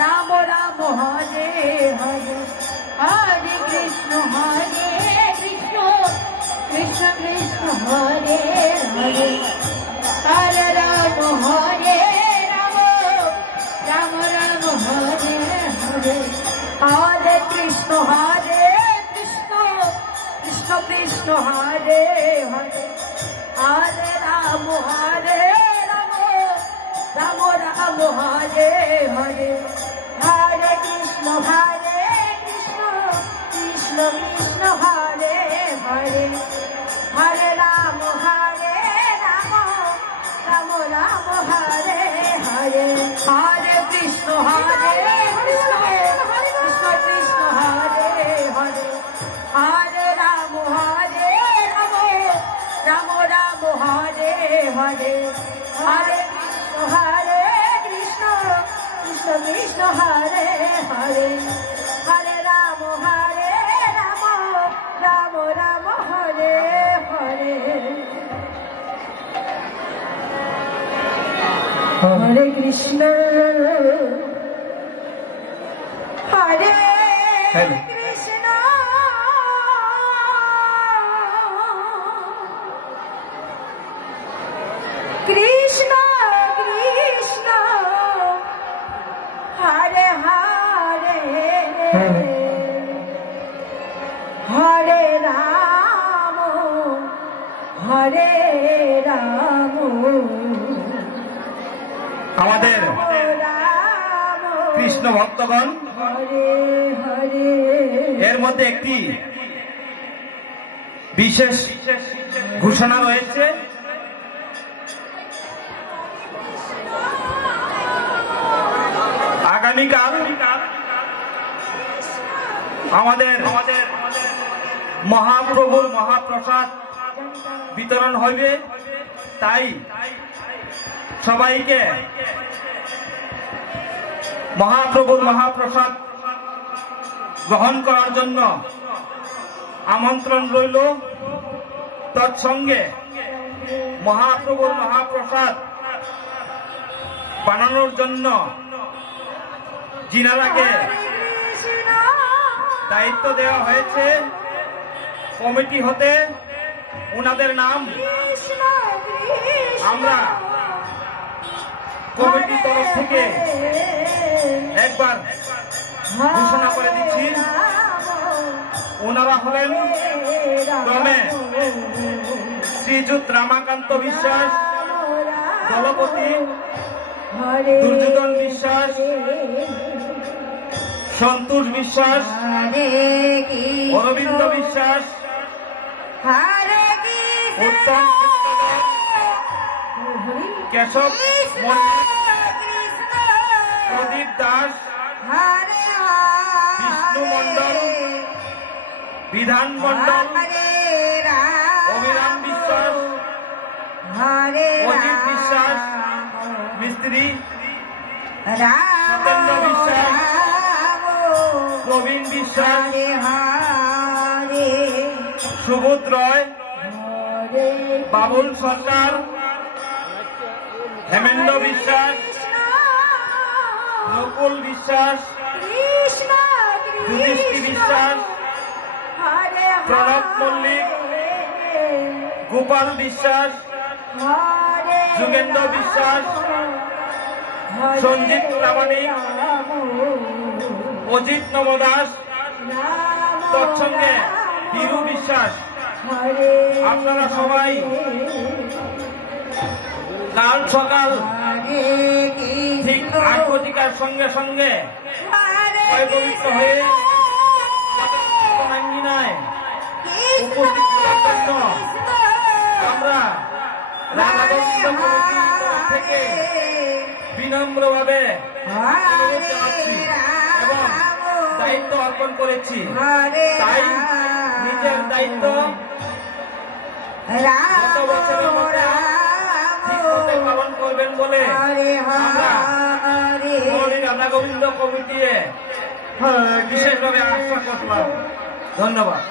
রাম রাম হরে হরে হরে কৃষ্ণ কৃষ্ণ কৃষ্ণ হরে হরে হরে রাম রাম রাম হরে হরে হরে কৃষ্ণ কৃষ্ণ কৃষ্ণ হরে হরে হরে রাম রাম রাম হরে হরে হরে কৃষ্ণ কৃষ্ণ কৃষ্ণ হরে হরে হরে রাম রাম রাম হরে হরে হরে কৃষ্ণ কৃষ্ণ কৃষ্ণ হরে হরে হরে রাম রাম রাম হরে হরে হরে কৃষ্ণ কৃষ্ণ কৃষ্ণ হরে হরে হরে রাম রাম রাম হরে হরে হরে কৃষ্ণ হরে কৃষ্ণ কৃষ্ণ কৃষ্ণ হরে হরে হরে রাম আমাদের কৃষ্ণ ভক্তগণ এর মধ্যে একটি বিশেষ ঘোষণা রয়েছে। আগামীকাল আমাদের মহাপ্রভুর মহাপ্রসাদ বিতরণ হবে, তাই সবাইকে মহাপ্রভুর মহাপ্রসাদ গ্রহণ করার জন্য আমন্ত্রণ রইল। তৎসঙ্গে মহাপ্রভুর মহাপ্রসাদ বানানোর জন্য যিনারাকে দায়িত্ব দেওয়া হয়েছে কমিটি হতে, ওনাদের নাম আমরা কমিটির তরফ থেকে একবার ঘোষণা করে দিচ্ছি। ওনারা হলেন ক্রমে শ্রীযুত রামাকান্ত বিশ্বাস, দলপতি দুর্যোধন বিশ্বাস, সন্তোষ বিশ্বাস, অরবিন্দ বিশ্বাস, উত্তম কেশব প্রদীপ দাস, বিষ্ণু মন্ডল, বিধান মন্ডল, অভিরাম বিশ্বাস, অজিত বিশ্বাস মিস্ত্রি, সতেন্দ্র বিশ্বাস, প্রবীণ বিশ্বাস, সুবোধ রয়, বাবুল সরকার, হেমেন্দ্র বিশ্বাস, নকুল বিশ্বাস, যুধিষ্ঠি বিশ্বাস, প্রণব মল্লিক, গোপাল বিশ্বাস, যুগেন্দ্র বিশ্বাস, সঞ্জিত প্রামাণিক, অজিত নবদাস, তৎসঙ্গে বীরু বিশ্বাস। আপনারা সবাই কাল সকাল ঠিক 8 বজিকার সঙ্গে সঙ্গে পবিত্র হয়ে উপস্থিত হওয়ার জন্য আমরা রাধা গোবিন্দ কমিটির তরফ থেকে বিনম্রভাবে অনুরোধ জানাচ্ছি এবং দায়িত্ব অর্পণ করেছি। তাই নিজের দায়িত্ব গত বছরের মতো ঠিকমতো পালন করবেন বলে আমরা রাধা গোবিন্দ কমিটি বিশেষভাবে আশা করলাম। ধন্যবাদ।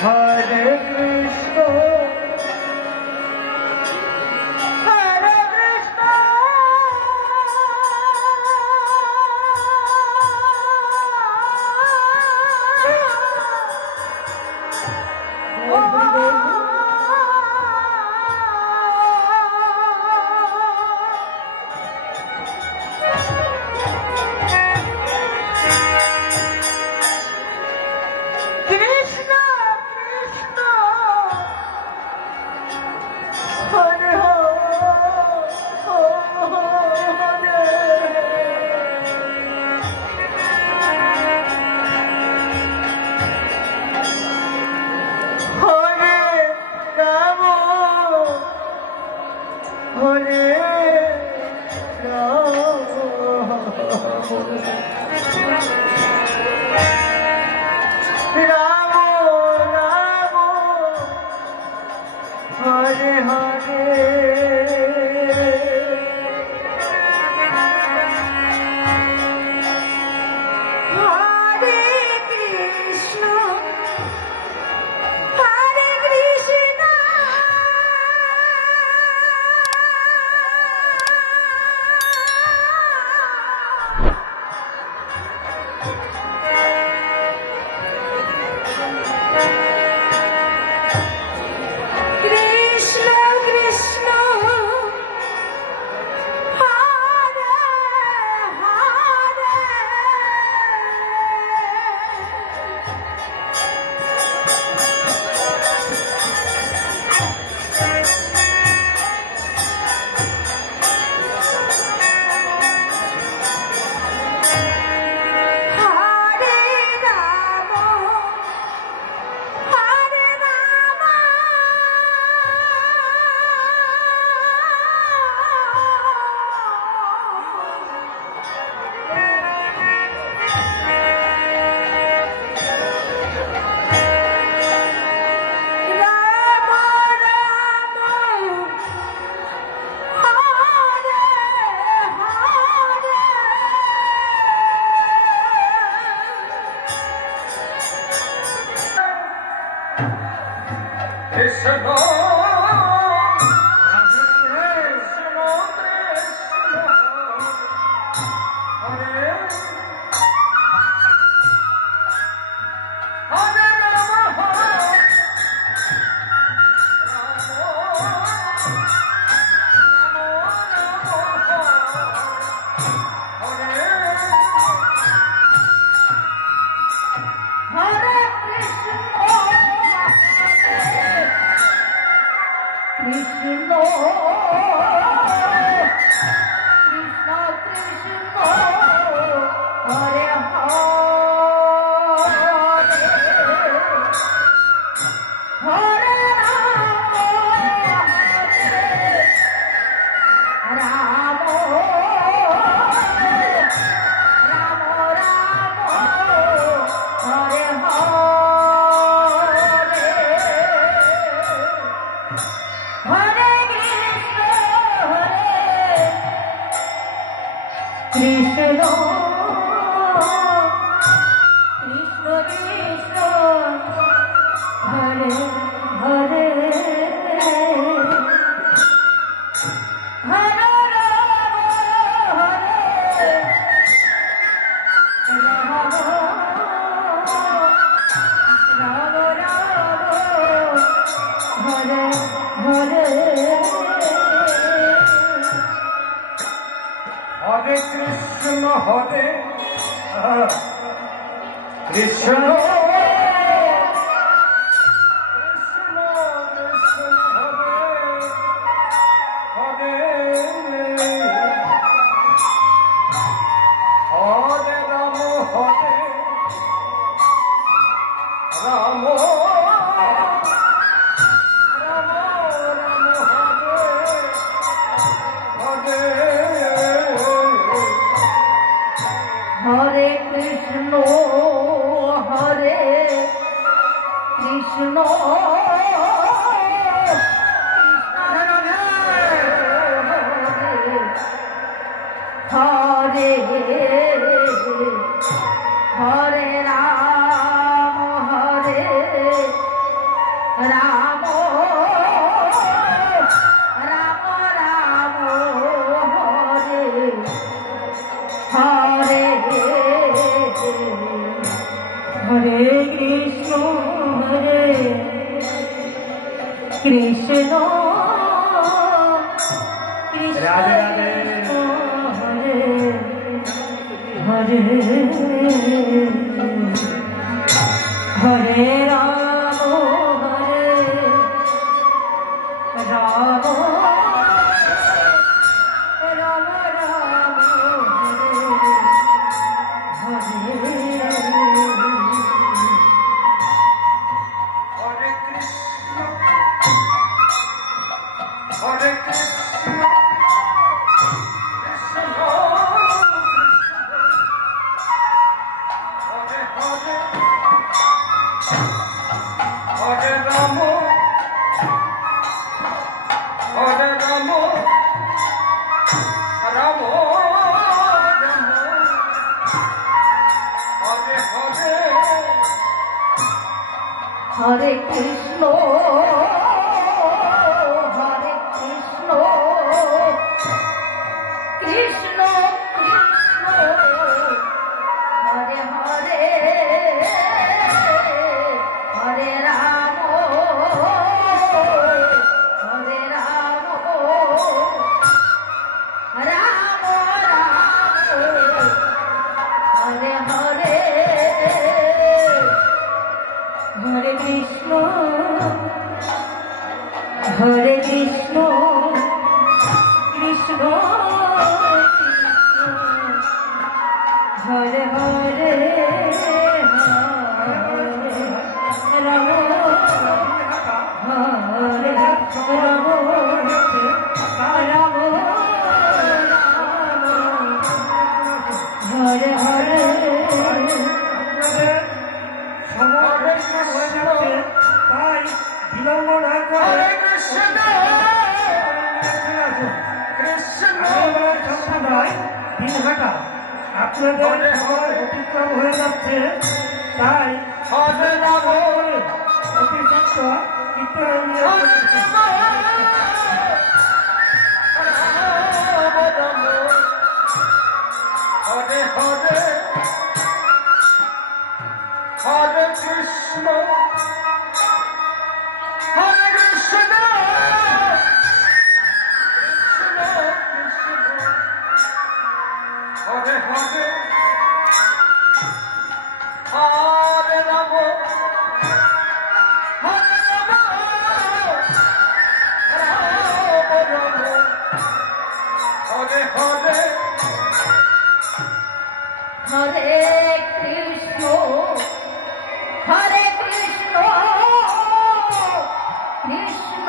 Hare কৃষ্ণ কৃষ্ণ কৃষ্ণ হরে হরে হরে রাম হরে হরে কৃষ্ণ কৃষ্ণ কৃষ্ণ হরে হরে হরে হরে কৃষ্ণ হরে কৃষ্ণ হরে কৃষ্ণ হরে কৃষ্ণ হরে হরে রাম হরে রাম রাম রাম হরে হরে হরে কৃষ্ণ হরে কৃষ্ণ কৃষ্ণ রাধে রাধে হরে হরে হরে রাম হরে রাম রাম রাম হরে হরে কৃষ্ণ হরে কৃষ্ণ কৃষ্ণ হরে হরে হরে রাম হরে রাম রাম রাম হরে হরে হরে কৃষ্ণ হরে কৃষ্ণ কৃষ্ণ কৃষ্ণ হরে হরে হরে রাম হরে রাম রাম রাম হরে হরে হরে কৃষ্ণ হরে কৃষ্ণ কৃষ্ণ হরে হরে রাম হরে রাম রাম হরে হরে হরে কৃষ্ণ তাই বিলম্ব না করে হরে কৃষ্ণ কৃষ্ণ সন্ধ্যায় দিনহাটা আপনাদের সময় অতিক্রম হয়ে যাচ্ছে, তাই হরে রাম অতি সত্য চিত্তরঞ্জন হরে হরে হরে কৃষ্ণ হরে কৃষ্ণ হরে হরে হরে রাম হরে রাম কৃষ্ণ